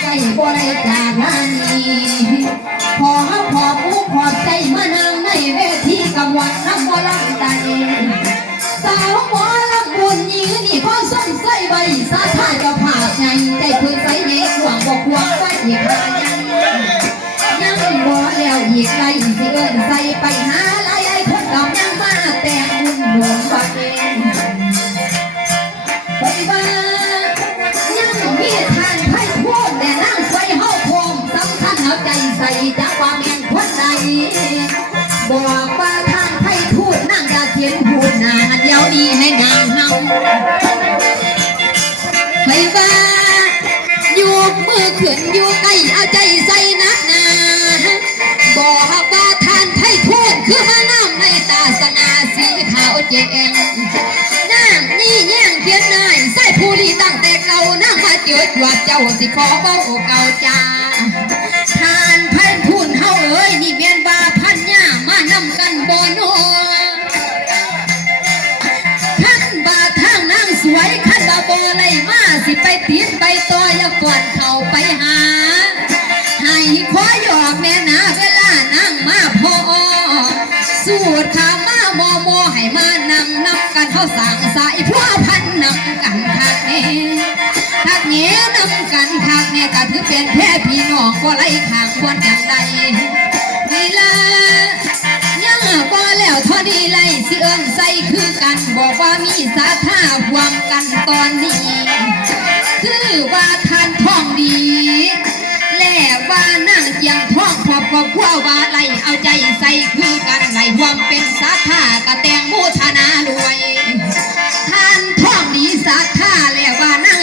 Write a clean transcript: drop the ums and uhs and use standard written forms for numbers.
ใจบ่ได้จากงานนี้ขอผู้ขอบใจมานางในเวทีกำวัดน้ำบ่ลำใจสาวหมอลำบุญยืนนี่ขอส่งใส่ใบสาธาเจ้าภาพไงใจเพื่อนใส่เด็กหวังบอกหวังว่าอีกหายังบ่แล้วอีกไรสิเอิ้นใส่ไปหาไล่ไอ้คนเก่ายังมาแต่งบุญหนุนบัดเองไปบ้ายังมีทานไผ่พวกแต่นั่งใส่เฮาพมสำคัญเอาใจใส่จากความแห่งคนใดบอกว่าทานไผ่พูดนั่งจะเขียนพูดหน้าเดียวนี้ให้นางเฮาไปบ้าอยู่มือขึ้นอยู่ใกล้เอาใจใส่นักหนาบอกว่าทานไผ่พูดคือมาน้ำในตาสง่าสีขาวเจงนั่งนี่แย่งเขียนนายใส่ผู้ลีตั้งแต่เก่านั่งมาเจอจวดเจ้าสิขอเบาเก่าจ้าทานไผ่พูดเฮาเอ้ยนี่เมียนว่าพันย่ามานำกันบ่โนขันบาทางนางสวยขันบาบ่ไล่มาสิไปติดไปต่ออย่าก่อนเข้าไปหาให้ขอหยอกแม่นาเวลานั่งมาพอสูดขามาโมให้มานั่งนับกันเขาสั่งสายพัวพันนำกันคักเน่ทักเงี้ยนำกันคักเนี่ยก็ถือเป็นแพ่พี่น้องก็ไล่ขางควรอย่างใดนี่ละยังบ่แล้วทอดีไล่สิเอิ้นใส่คือกันบอกว่ามีสาธาหวมกันตอนนี้คือว่าท่านท่องดีแล้วว่านั่งเจียงท้องครอบครัวว่าไล่เอาใจใส่คือกันไล่หวมเป็นสาธากะแตงโมทนารวยท่านท่องดีสาธาแล้วว่านั่ง